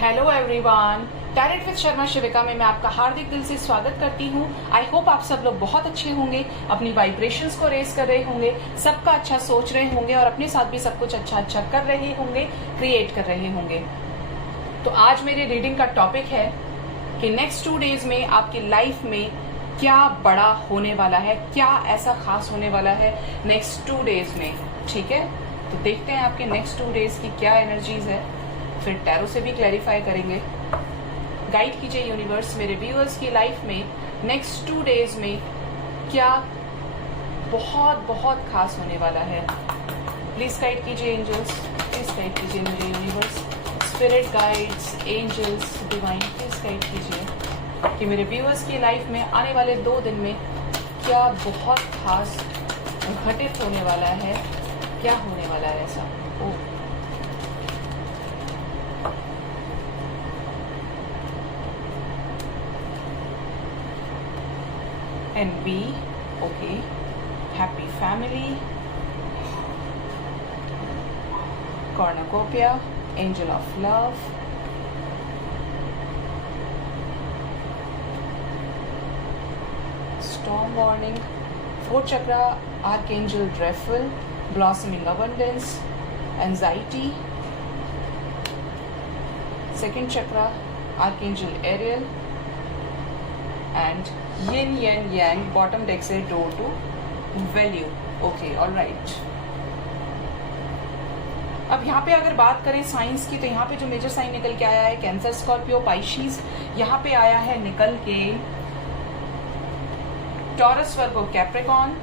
Hello everyone, talent with Sharma Shivika में मैं आपका हार्दिक दिल से स्वागत करती हूँ। आई होप आप सब लोग बहुत अच्छे होंगे, अपनी वाइब्रेशंस को रेस कर रहे होंगे, सबका अच्छा सोच रहे होंगे और अपने साथ भी सब कुछ अच्छा कर रहे होंगे, क्रिएट कर रहे होंगे। तो आज मेरे रीडिंग का टॉपिक है कि नेक्स्ट 2 डेज में आपकी लाइफ में क्या बड़ा होने वाला है, क्या ऐसा खास होने वाला है नेक्स्ट 2 डेज में। ठीक है, तो देखते हैं आपके नेक्स्ट 2 डेज की क्या एनर्जीज है, फिर टैरो से भी क्लैरिफाई करेंगे। गाइड कीजिए यूनिवर्स, मेरे व्यूअर्स की लाइफ में नेक्स्ट 2 डेज में क्या बहुत बहुत खास होने वाला है। प्लीज गाइड कीजिए एंजल्स, प्लीज गाइड कीजिए मेरे universe, spirit guides, angels, divine, please guide कीजिए कि मेरे व्यूअर्स की लाइफ में आने वाले 2 दिन में क्या बहुत खास घटित होने वाला है, क्या होने वाला है ऐसा। NB, okay, happy family, cornucopia, angel of love, storm warning, 4th chakra, archangel Raphael, blossoming abundance, anxiety, 2nd chakra, archangel Ariel, and yin yang bottom deck से door to value. Okay, all right. अब यहाँ पे अगर बात करें science की, तो यहाँ पे जो मेजर साइन निकल के आया है कैंसर, स्कॉर्पियो, पाइशीज। यहाँ पे आया है निकल के Taurus, Virgo, Capricorn,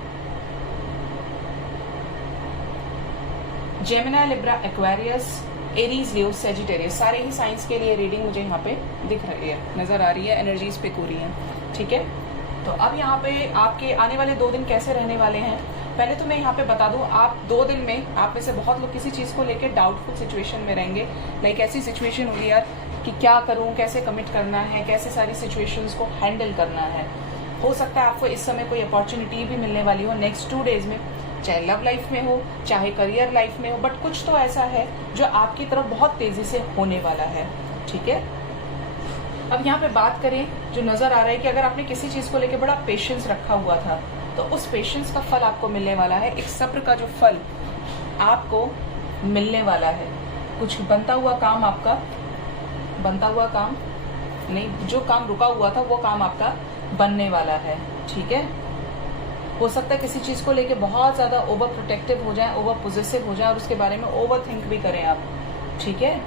Gemini, Libra, Aquarius, Aries, Leo, Sagittarius. सारे ही साइंस के लिए रीडिंग मुझे यहाँ पे दिख रही है, नजर आ रही है, एनर्जीज पिक हो रही है। ठीक है, तो अब यहाँ पे आपके आने वाले 2 दिन कैसे रहने वाले हैं, पहले तो मैं यहाँ पे बता दूं। आप 2 दिन में, आप में से बहुत लोग किसी चीज को लेकर डाउटफुल सिचुएशन में रहेंगे। लाइक ऐसी सिचुएशन होगी यार कि क्या करूं, कैसे कमिट करना है, कैसे सारी सिचुएशंस को हैंडल करना है। हो सकता है आपको इस समय कोई अपॉर्चुनिटी भी मिलने वाली हो नेक्स्ट 2 डेज में, चाहे लव लाइफ में हो, चाहे करियर लाइफ में हो, बट कुछ तो ऐसा है जो आपकी तरफ बहुत तेजी से होने वाला है। ठीक है, अब यहाँ पे बात करें, जो नजर आ रहा है कि अगर आपने किसी चीज को लेकर बड़ा पेशेंस रखा हुआ था, तो उस पेशेंस का फल आपको मिलने वाला है। एक सब्र का जो फल आपको मिलने वाला है। कुछ बनता हुआ काम आपका, बनता हुआ काम नहीं, जो काम रुका हुआ था वो काम आपका बनने वाला है। ठीक है, हो सकता है किसी चीज को लेके बहुत ज्यादा ओवर प्रोटेक्टिव हो जाए, ओवर पोजेसिव हो जाए और उसके बारे में ओवर थिंक भी करें आप। ठीक है,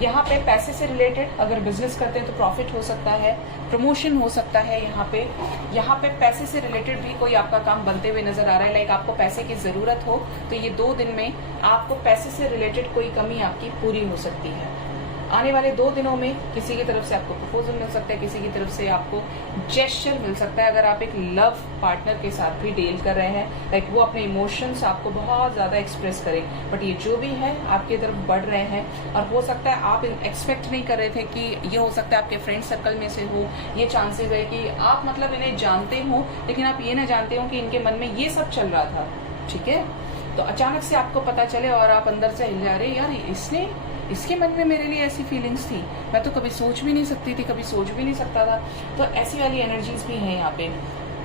यहाँ पे पैसे से रिलेटेड अगर बिजनेस करते हैं तो प्रॉफिट हो सकता है, प्रमोशन हो सकता है। यहाँ पे पैसे से रिलेटेड भी कोई आपका काम बनते हुए नजर आ रहा है। लाइक आपको पैसे की जरूरत हो तो ये 2 दिन में आपको पैसे से रिलेटेड कोई कमी आपकी पूरी हो सकती है। आने वाले 2 दिनों में किसी की तरफ से आपको प्रपोजल मिल सकता है, किसी की तरफ से आपको जेस्चर मिल सकता है। अगर आप एक लव पार्टनर के साथ भी डील कर रहे हैं, लाइक वो अपने इमोशंस आपको बहुत ज्यादा एक्सप्रेस करें, बट ये जो भी है आपकी तरफ बढ़ रहे हैं। और हो सकता है आप एक्सपेक्ट नहीं कर रहे थे कि ये हो सकता है आपके फ्रेंड सर्कल में से हो। ये चांसेस है कि आप मतलब इन्हें जानते हो, लेकिन आप ये ना जानते हो कि इनके मन में ये सब चल रहा था। ठीक है, तो अचानक से आपको पता चले और आप अंदर से हिल जा रहे, यार इसके मन में मेरे लिए ऐसी फीलिंग्स थी, मैं तो कभी सोच भी नहीं सकती थी, कभी सोच भी नहीं सकता था। तो ऐसी वाली एनर्जीज भी हैं यहाँ पे।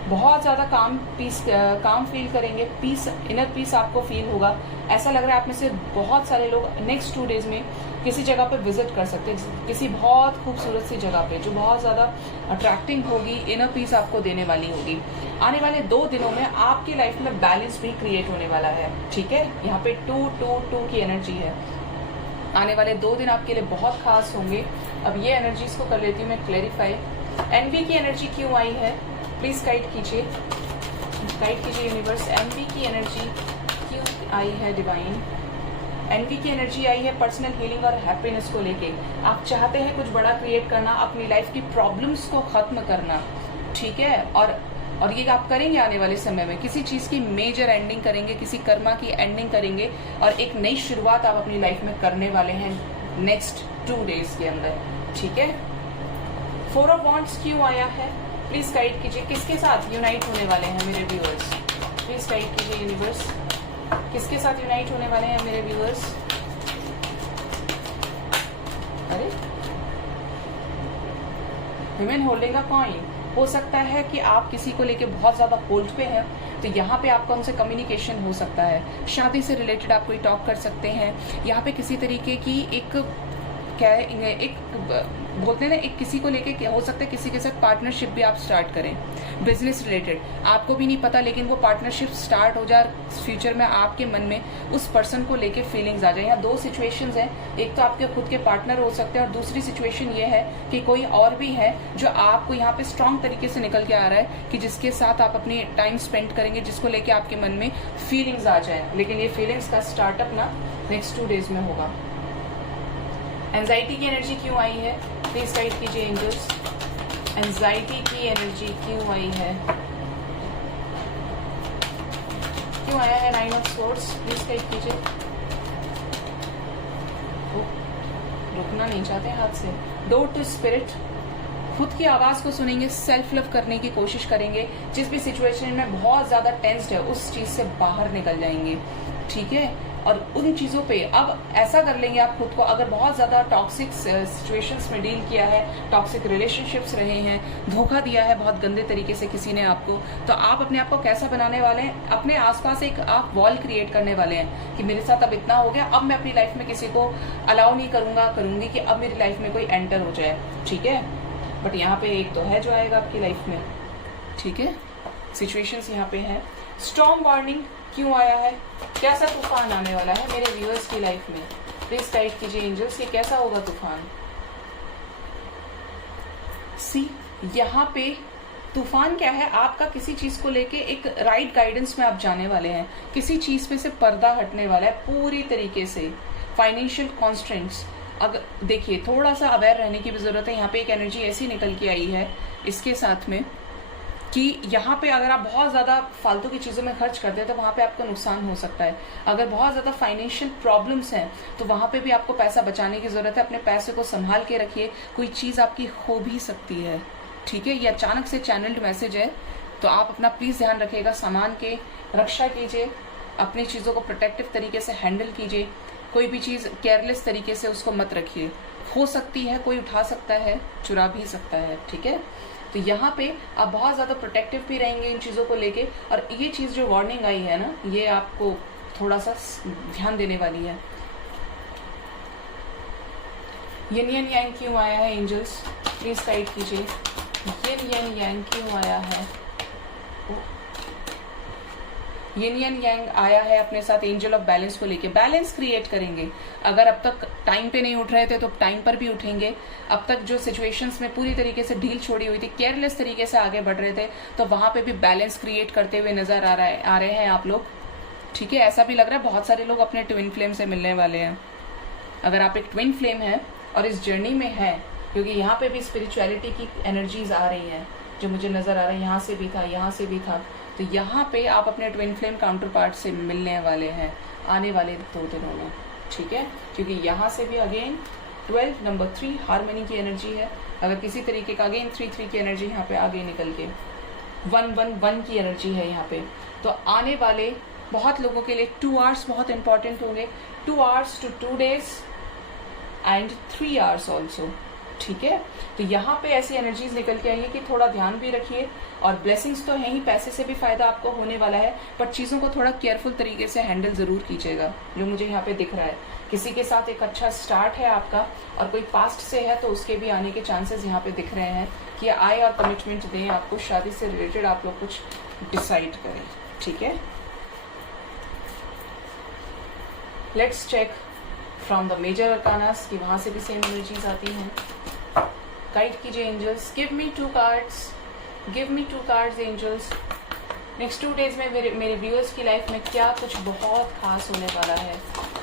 बहुत ज्यादा काम फील करेंगे, पीस, इनर पीस आपको फील होगा। ऐसा लग रहा है आप में से बहुत सारे लोग नेक्स्ट 2 डेज में किसी जगह पे विजिट कर सकते हैं, किसी बहुत खूबसूरत सी जगह पे जो बहुत ज्यादा अट्रैक्टिंग होगी, इनर पीस आपको देने वाली होगी। आने वाले 2 दिनों में आपकी लाइफ में बैलेंस भी क्रिएट होने वाला है। ठीक है, यहाँ पे 2 की एनर्जी है। आने वाले 2 दिन आपके लिए बहुत खास होंगे। अब ये एनर्जीज को कर लेती हूँ मैं क्लेरिफाई। एनबी की एनर्जी क्यों आई है, प्लीज गाइड कीजिए यूनिवर्स। एनबी की एनर्जी क्यों आई है डिवाइन। एनबी की एनर्जी आई है पर्सनल हीलिंग और हैप्पीनेस को लेके। आप चाहते हैं कुछ बड़ा क्रिएट करना, अपनी लाइफ की प्रॉब्लम्स को खत्म करना। ठीक है, और ये आप करेंगे आने वाले समय में। किसी चीज की मेजर एंडिंग करेंगे, किसी कर्मा की एंडिंग करेंगे और एक नई शुरुआत आप अपनी लाइफ में करने वाले हैं नेक्स्ट 2 डेज के अंदर। ठीक है, 4 ऑफ वॉन्ड्स क्यों आया है, प्लीज गाइड कीजिए। किसके साथ यूनाइट होने वाले हैं मेरे व्यूअर्स, प्लीज गाइड कीजिए यूनिवर्स। किसके साथ यूनाइट होने वाले हैं मेरे व्यूअर्स। अरे वुमेन होल्डिंग अ कॉइन, हो सकता है कि आप किसी को लेके बहुत ज्यादा होल्ड पे हैं, तो यहाँ पे आपका उनसे कम्युनिकेशन हो सकता है। शादी से रिलेटेड आप कोई टॉक कर सकते हैं। यहाँ पे किसी तरीके की एक क्या है, एक बोलते हैं ना, एक किसी को लेके हो सकता है किसी के साथ पार्टनरशिप भी आप स्टार्ट करें, बिजनेस रिलेटेड, आपको भी नहीं पता, लेकिन वो पार्टनरशिप स्टार्ट हो जाए फ्यूचर में, आपके मन में उस पर्सन को लेके फीलिंग्स आ जाए। यहाँ दो सिचुएशंस हैं, एक तो आपके खुद के पार्टनर हो सकते हैं और दूसरी सिचुएशन ये है कि कोई और भी है जो आपको यहाँ पे स्ट्रांग तरीके से निकल के आ रहा है कि जिसके साथ आप अपनी टाइम स्पेंड करेंगे, जिसको लेके आपके मन में फीलिंग्स आ जाए। लेकिन ये फीलिंग्स का स्टार्टअप ना नेक्स्ट 2 डेज में होगा। एंजाइटी की एनर्जी क्यों आई है, प्लीज गाइड कीजिए एंजल्स। एंजाइटी की एनर्जी क्यों आई है, क्यों आया है 9 ऑफ स्वॉर्ड्स, प्लीज गाइड कीजिए। रुकना नहीं चाहते हाथ से। डोर टू स्पिरिट, खुद की आवाज को सुनेंगे, सेल्फ लव करने की कोशिश करेंगे, जिस भी सिचुएशन में बहुत ज्यादा टेंस्ड है उस चीज से बाहर निकल जाएंगे, ठीक है। और उन चीजों पे अब ऐसा कर लेंगे आप खुद को, अगर बहुत ज्यादा टॉक्सिक सिचुएशंस में डील किया है, टॉक्सिक रिलेशनशिप्स रहे हैं, धोखा दिया है बहुत गंदे तरीके से किसी ने आपको, तो आप अपने आप को कैसा बनाने वाले हैं, अपने आसपास एक आप वॉल क्रिएट करने वाले हैं कि मेरे साथ अब इतना हो गया, अब मैं अपनी लाइफ में किसी को अलाउ नहीं करूंगी कि अब मेरी लाइफ में कोई एंटर हो जाए, ठीक है। बट यहाँ पे एक तो है जो आएगा आपकी लाइफ में, ठीक है। सिचुएशंस यहाँ पे है। स्टॉर्म वार्निंग क्यों आया है, कैसा तूफान आने वाला है मेरे व्यूअर्स की लाइफ में, प्लीज गाइड कीजिए एंजल्स, ये कैसा होगा तूफान। सी यहाँ पे तूफान क्या है, आपका किसी चीज को लेके एक राइट गाइडेंस में आप जाने वाले हैं, किसी चीज पे से पर्दा हटने वाला है पूरी तरीके से। फाइनेंशियल कॉन्स्ट्रेंट्स, अगर देखिए थोड़ा सा अवेयर रहने की भी जरूरत है। यहाँ पे एक एनर्जी ऐसी निकल के आई है इसके साथ में कि यहाँ पे अगर आप बहुत ज्यादा फालतू की चीजों में खर्च करते हैं तो वहां पे आपको नुकसान हो सकता है। अगर बहुत ज्यादा फाइनेंशियल प्रॉब्लम्स हैं तो वहां पे भी आपको पैसा बचाने की जरूरत है। अपने पैसे को संभाल के रखिए, कोई चीज आपकी हो भी सकती है, ठीक है। ये अचानक से चैनल्ड मैसेज है, तो आप अपना प्लीज ध्यान रखिएगा, सामान के रक्षा कीजिए, अपनी चीजों को प्रोटेक्टिव तरीके से हैंडल कीजिए, कोई भी चीज केयरलेस तरीके से उसको मत रखिए। हो सकती है कोई उठा सकता है, चुरा भी सकता है, ठीक है। तो यहाँ पे आप बहुत ज्यादा प्रोटेक्टिव भी रहेंगे इन चीजों को लेके। और ये चीज जो वार्निंग आई है ना, ये आपको थोड़ा सा ध्यान देने वाली है। यिन यान यांग क्यों आया है एंजल्स, प्लीज गाइड कीजिए। यिन यान यांग क्यों आया है, यिन यान यांग आया है अपने साथ एंजल ऑफ बैलेंस को लेके। बैलेंस क्रिएट करेंगे। अगर अब तक टाइम पे नहीं उठ रहे थे तो टाइम पर भी उठेंगे। अब तक जो सिचुएशंस में पूरी तरीके से ढील छोड़ी हुई थी, केयरलेस तरीके से आगे बढ़ रहे थे, तो वहां पे भी बैलेंस क्रिएट करते हुए नजर आ रहे हैं आप लोग, ठीक है। ऐसा भी लग रहा है बहुत सारे लोग अपने ट्विन फ्लेम से मिलने वाले हैं। अगर आप एक ट्विन फ्लेम है और इस जर्नी में है, क्योंकि यहाँ पे भी स्पिरिचुअलिटी की एनर्जीज आ रही हैं जो मुझे नजर आ रहा है, यहाँ से भी था, यहाँ से भी था, तो यहाँ पे आप अपने ट्विन फ्लेम काउंटर पार्ट से मिलने वाले हैं आने वाले 2 दिनों में, ठीक है। क्योंकि यहाँ से भी अगेन 12 नंबर 3 हार्मनी की एनर्जी है। अगर किसी तरीके का अगेन 3-3 की एनर्जी यहाँ पे आगे निकल के 1-1-1 की एनर्जी है यहाँ पे, तो आने वाले बहुत लोगों के लिए 2 आवर्स बहुत इंपॉर्टेंट होंगे। 2 hours to 2 days and 3 hours also, ठीक है। तो यहाँ पे ऐसी एनर्जीज निकल के आई है कि थोड़ा ध्यान भी रखिए। और ब्लेसिंग्स तो है ही, पैसे से भी फायदा आपको होने वाला है, पर चीजों को थोड़ा केयरफुल तरीके से हैंडल जरूर कीजिएगा, जो मुझे यहाँ पे दिख रहा है। किसी के साथ एक अच्छा स्टार्ट है आपका, और कोई पास्ट से है तो उसके भी आने के चांसेस यहाँ पे दिख रहे हैं कि आए और कमिटमेंट दें आपको, शादी से रिलेटेड आप लोग कुछ डिसाइड करें, ठीक है। Let's check from the major arcanas कि वहां से भी सेम एनर्जीज आती हैं। गाइड कीजिए angels, give me 2 cards, give me 2 cards angels. Next 2 days में मेरे व्यूअर्स की लाइफ में क्या कुछ बहुत खास होने वाला है।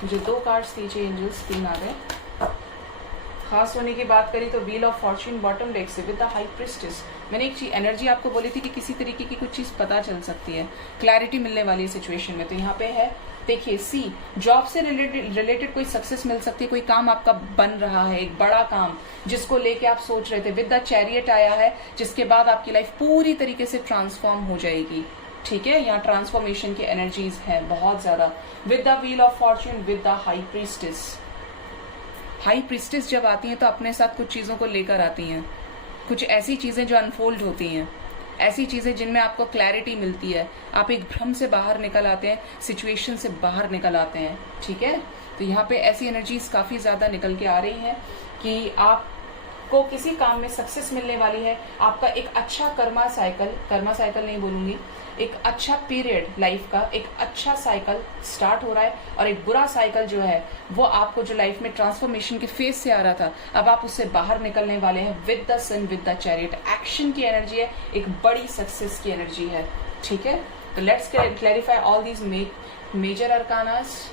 मुझे 2 कार्ड्स दीजिए एंजल्स, 3 आ गए। खास होने की बात करी तो wheel of Fortune bottom deck से विद द हाई प्रिस्टेस। मैंने एक चीज एनर्जी आपको बोली थी कि किसी तरीके की कुछ चीज पता चल सकती है, क्लैरिटी मिलने वाली है सिचुएशन में। तो यहाँ पे है, देखिए सी, जॉब से रिलेटेड कोई सक्सेस मिल सकती है, कोई काम आपका बन रहा है, एक बड़ा काम जिसको लेके आप सोच रहे थे। विद द चैरियट आया है, जिसके बाद आपकी लाइफ पूरी तरीके से ट्रांसफॉर्म हो जाएगी, ठीक है। यहाँ ट्रांसफॉर्मेशन की एनर्जीज है बहुत ज्यादा। With the wheel of Fortune, with the high priestess. High priestess जब आती है तो अपने साथ कुछ चीजों को लेकर आती हैं, कुछ ऐसी चीज़ें जो अनफोल्ड होती हैं, ऐसी चीज़ें जिनमें आपको क्लैरिटी मिलती है, आप एक भ्रम से बाहर निकल आते हैं, सिचुएशन से बाहर निकल आते हैं। ठीक है, तो यहाँ पे ऐसी एनर्जीज काफ़ी ज़्यादा निकल के आ रही हैं कि आपको किसी काम में सक्सेस मिलने वाली है। आपका एक अच्छा कर्मा साइकिल नहीं बोलूँगी, एक अच्छा पीरियड लाइफ का, एक अच्छा साइकिल स्टार्ट हो रहा है, और एक बुरा साइकिल जो है वो आपको जो लाइफ में ट्रांसफॉर्मेशन के फेज से आ रहा था, अब आप उससे बाहर निकलने वाले हैं with the sun, with the chariot. Action की एनर्जी है, एक बड़ी सक्सेस की एनर्जी है। ठीक है, तो let's clarify all these major arcanas.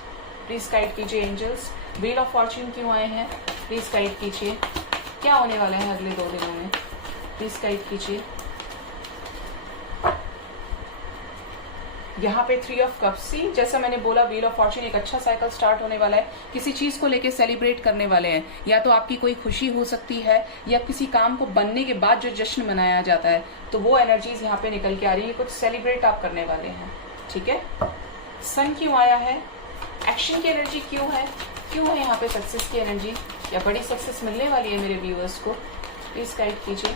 Please guide कीजिए एंजल्स। व्हील ऑफ फॉर्च्यून क्यों आए हैं, प्लीज गाइड कीजिए। क्या होने वाला है अगले 2 दिनों में, प्लीज गाइड कीजिए। यहाँ पे 3 ऑफ कप्स, सी जैसा मैंने बोला, व्हील ऑफ फॉर्च्यून, एक अच्छा साइकिल स्टार्ट होने वाला है। किसी चीज को लेके सेलिब्रेट करने वाले हैं, या तो आपकी कोई खुशी हो सकती है, या किसी काम को बनने के बाद जो जश्न मनाया जाता है, तो वो एनर्जीज यहाँ पे निकल के आ रही है, कुछ सेलिब्रेट आप करने वाले हैं। ठीक है, सन क्यों आया है, एक्शन की एनर्जी क्यों है यहाँ पे सक्सेस की एनर्जी, या बड़ी सक्सेस मिलने वाली है मेरे व्यूअर्स को, प्लीज गाइड कीजिए।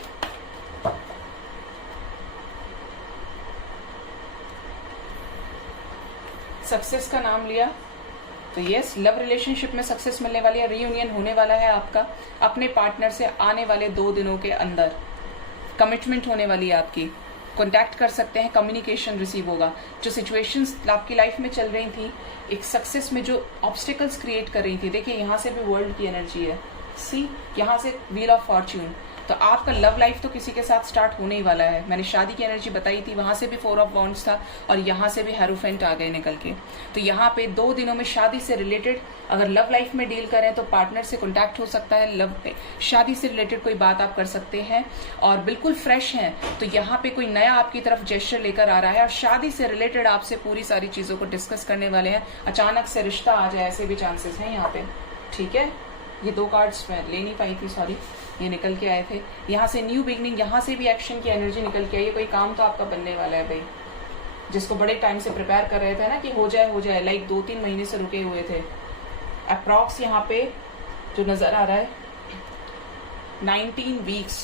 सक्सेस का नाम लिया तो यस, लव रिलेशनशिप में सक्सेस मिलने वाली है, रीयूनियन होने वाला है आपका अपने पार्टनर से आने वाले 2 दिनों के अंदर, कमिटमेंट होने वाली है आपकी, कांटेक्ट कर सकते हैं, कम्युनिकेशन रिसीव होगा। जो सिचुएशंस आपकी लाइफ में चल रही थी, एक सक्सेस में जो ऑब्स्टिकल्स क्रिएट कर रही थी, देखिए यहाँ से भी वर्ल्ड की एनर्जी है, सी यहाँ से व्हील ऑफ फॉर्च्यून, तो आपका लव लाइफ तो किसी के साथ स्टार्ट होने ही वाला है। मैंने शादी की एनर्जी बताई थी, वहां से भी 4 ऑफ वॉन्ड्स था, और यहाँ से भी हेरोफेंट आ गए निकल के। तो यहाँ पे 2 दिनों में शादी से रिलेटेड अगर लव लाइफ में डील करें तो पार्टनर से कॉन्टैक्ट हो सकता है, लव शादी से रिलेटेड कोई बात आप कर सकते हैं, और बिल्कुल फ्रेश हैं तो यहाँ पे कोई नया आपकी तरफ जेस्चर लेकर आ रहा है, और शादी से रिलेटेड आपसे पूरी सारी चीजों को डिस्कस करने वाले हैं। अचानक से रिश्ता आ जाए, ऐसे भी चांसेस हैं यहाँ पे। ठीक है, ये 2 कार्ड्स मैं ले नहीं पाई थी, सॉरी, ये निकल के आए थे। यहाँ से न्यू बिगनिंग, यहाँ से भी एक्शन की एनर्जी निकल के आई है। कोई काम तो आपका बनने वाला है भाई, जिसको बड़े टाइम से प्रिपेयर कर रहे थे ना कि हो जाए, लाइक 2-3 महीने से रुके हुए थे। अप्रॉक्स यहाँ पे जो नजर आ रहा है 19 वीक्स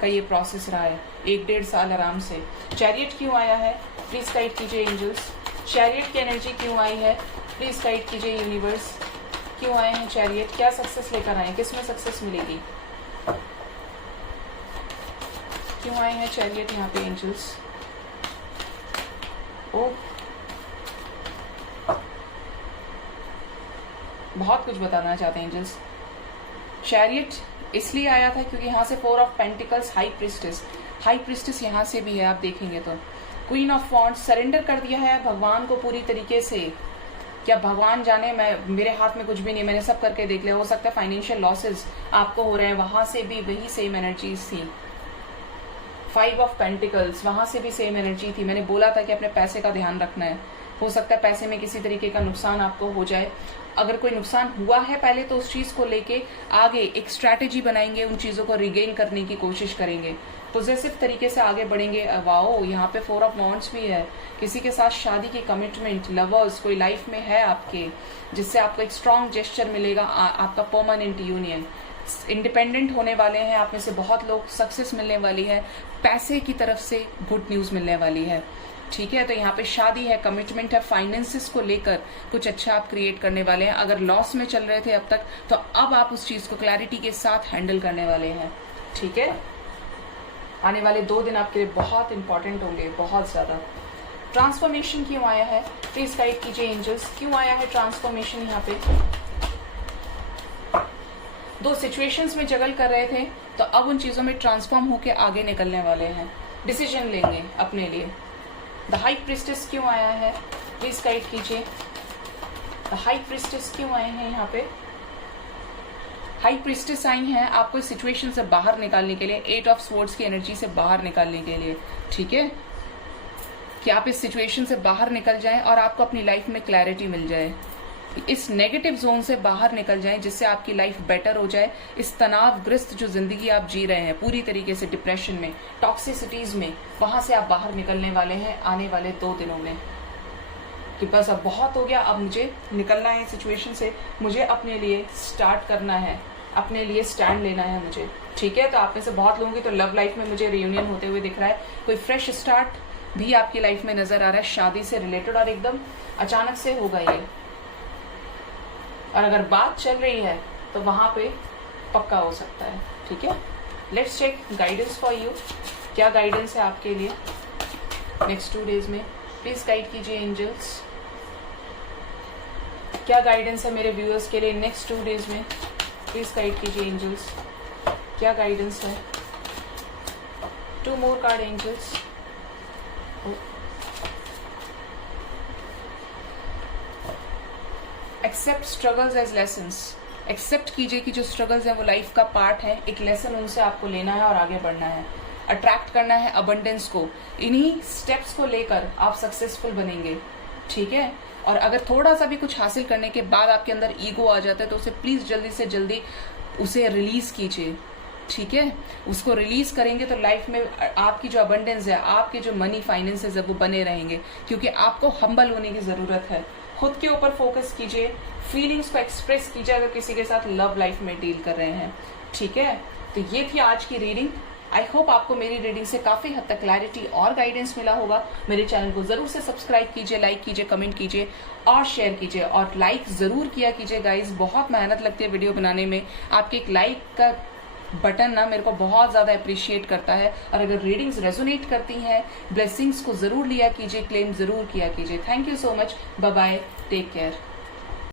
का ये प्रोसेस रहा है, 1-1.5 साल आराम से। चैरियट क्यों आया है, प्लीज गाइड कीजिए एंजल्स। चैरियट की एनर्जी क्यों आई है, प्लीज गाइड कीजिए यूनिवर्स। क्यों आए हैं चैरियट, क्या सक्सेस लेकर आए, किस में सक्सेस मिलेगी, क्यों आए हैं चैरियट यहाँ पे एंजल्स। ओ बहुत कुछ बताना चाहते हैं एंजल्स। चैरियट इसलिए आया था क्योंकि यहाँ से 4 ऑफ पेंटिकल्स, हाई प्रिस्टेस यहाँ से भी है, आप देखेंगे तो क्वीन ऑफ वॉन्ड्स, सरेंडर कर दिया है भगवान को पूरी तरीके से। क्या भगवान जाने, मेरे हाथ में कुछ भी नहीं, मैंने सब करके देख लिया। हो सकता है फाइनेंशियल लॉसेस आपको हो रहे हैं, वहां से भी वही सेम एनर्जीज थी। 5 ऑफ पेंटिकल्स, वहां से भी सेम एनर्जी थी। मैंने बोला था कि अपने पैसे का ध्यान रखना है, हो सकता है पैसे में किसी तरीके का नुकसान आपको हो जाए। अगर कोई नुकसान हुआ है पहले, तो उस चीज को लेके आगे एक स्ट्रैटेजी बनाएंगे, उन चीजों को रिगेन करने की कोशिश करेंगे, पॉजिटिव तरीके से आगे बढ़ेंगे। वाओ, यहाँ पे 4 ऑफ वॉन्ड्स भी है। किसी के साथ शादी की कमिटमेंट, लवर्स कोई लाइफ में है आपके, जिससे आपको एक स्ट्रॉन्ग जेस्चर मिलेगा, आपका परमानेंट यूनियन। इंडिपेंडेंट होने वाले हैं आप में से बहुत लोग, सक्सेस मिलने वाली है, पैसे की तरफ से गुड न्यूज मिलने वाली है। ठीक है, तो यहाँ पे शादी है, कमिटमेंट है, फाइनेंसिस को लेकर कुछ अच्छा आप क्रिएट करने वाले हैं। अगर लॉस में चल रहे थे अब तक, तो अब आप उस चीज को क्लैरिटी के साथ हैंडल करने वाले हैं। ठीक है, आने वाले 2 दिन आपके लिए बहुत इंपॉर्टेंट होंगे, बहुत ज्यादा। ट्रांसफॉर्मेशन क्यों आया है, प्लीज गाइड कीजिए एंजल्स। क्यों आया है ट्रांसफॉर्मेशन यहाँ पे? 2 सिचुएशंस में जगल कर रहे थे, तो अब उन चीजों में ट्रांसफॉर्म होके आगे निकलने वाले हैं, डिसीजन लेंगे अपने लिए। द हाई प्रिस्टेस क्यों आया है, प्लीज गाइड कीजिए। द हाई प्रिस्टेस क्यों आए हैं यहाँ पे? हाई प्रिस्टेस आई हैं आपको इस सिचुएशन से बाहर निकालने के लिए, 8 ऑफ स्वॉर्ड्स की एनर्जी से बाहर निकालने के लिए। ठीक है, कि आप इस सिचुएशन से बाहर निकल जाएं और आपको अपनी लाइफ में क्लैरिटी मिल जाए, इस नेगेटिव जोन से बाहर निकल जाएं, जिससे आपकी लाइफ बेटर हो जाए। इस तनावग्रस्त जो जिंदगी आप जी रहे हैं, पूरी तरीके से डिप्रेशन में, टॉक्सिसिटीज में, वहां से आप बाहर निकलने वाले हैं आने वाले 2 दिनों में। कि बस अब बहुत हो गया, अब मुझे निकलना है सिचुएशन से, मुझे अपने लिए स्टार्ट करना है अपने लिए स्टैंड लेना है मुझे, ठीक है। तो आप में से बहुत लोगों की तो लव लाइफ में मुझे रियूनियन होते हुए दिख रहा है, कोई फ्रेश स्टार्ट भी आपकी लाइफ में नजर आ रहा है शादी से रिलेटेड, और एकदम अचानक से होगा ये। और अगर बात चल रही है तो वहां पे पक्का हो सकता है, ठीक है। Let's check guidance for you, क्या गाइडेंस है आपके लिए नेक्स्ट 2 डेज में। प्लीज गाइड कीजिए एंजल्स, क्या गाइडेंस है मेरे व्यूअर्स के लिए नेक्स्ट 2 डेज में। प्लीज गाइड कीजिए एंजल्स, क्या गाइडेंस है। 2 more card angels. Accept struggles as lessons, accept कीजिए कि जो स्ट्रगल्स हैं वो लाइफ का पार्ट है, एक लेसन उनसे आपको लेना है और आगे बढ़ना है, अट्रैक्ट करना है अबंडेंस को। इन्हीं स्टेप्स को लेकर आप सक्सेसफुल बनेंगे, ठीक है। और अगर थोड़ा सा भी कुछ हासिल करने के बाद आपके अंदर ईगो आ जाता है तो उसे प्लीज जल्दी से जल्दी उसे रिलीज कीजिए, ठीक है। उसको रिलीज करेंगे तो लाइफ में आपकी जो अबंडेंस है, आपके जो मनी फाइनेंसेस है वो बने रहेंगे, क्योंकि आपको हम्बल होने की जरूरत है। खुद के ऊपर फोकस कीजिए, फीलिंग्स को एक्सप्रेस कीजिए अगर किसी के साथ लव लाइफ में डील कर रहे हैं, ठीक है। तो ये थी आज की रीडिंग। आई होप आपको मेरी रीडिंग से काफी हद तक क्लैरिटी और गाइडेंस मिला होगा। मेरे चैनल को जरूर से सब्सक्राइब कीजिए, लाइक कीजिए, कमेंट कीजिए और शेयर कीजिए, और लाइक जरूर किया कीजिए गाइज। बहुत मेहनत लगती है वीडियो बनाने में, आपके एक लाइक का बटन ना मेरे को बहुत ज्यादा अप्रिशिएट करता है। और अगर रीडिंग्स रेजोनेट करती हैं, ब्लेसिंग्स को जरूर लिया कीजिए, क्लेम जरूर किया कीजिए। Thank you so much, bye bye, take care.